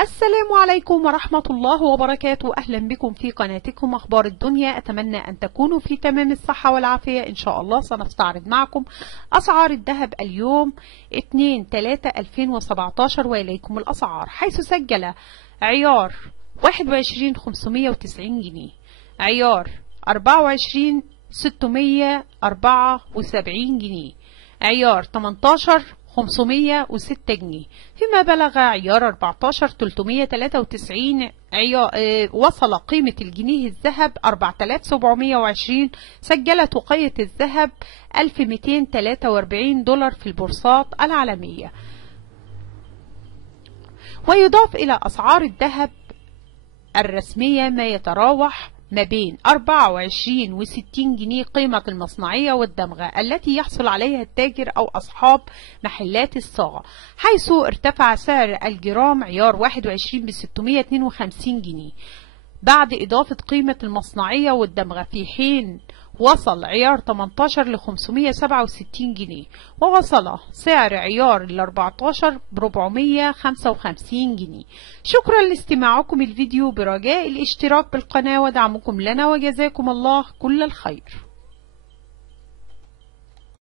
السلام عليكم ورحمة الله وبركاته. أهلا بكم في قناتكم أخبار الدنيا. أتمنى أن تكونوا في تمام الصحة والعافية إن شاء الله. سنستعرض معكم أسعار الذهب اليوم 2/3/2017 وإليكم الأسعار، حيث سجل عيار 21 590 جنيه، عيار 24 674 جنيه، عيار 18 506 جنيه، فيما بلغ عيار 14 393. وصل قيمة الجنيه الذهب 4720. سجلت وقية الذهب 1243 دولار في البورصات العالمية. ويضاف إلى أسعار الذهب الرسمية ما يتراوح ما بين 24 و60 جنيه قيمة المصنعية والدمغة التي يحصل عليها التاجر أو أصحاب محلات الصاغة، حيث ارتفع سعر الجرام عيار 21 ب 652 جنيه بعد إضافة قيمة المصنعية والدمغة، في حين وصل عيار 18 ل 567 جنيه، ووصل سعر عيار ال 14 ب 455 جنيه. شكرا لاستماعكم الفيديو، برجاء الاشتراك بالقناة ودعمكم لنا، وجزاكم الله كل الخير.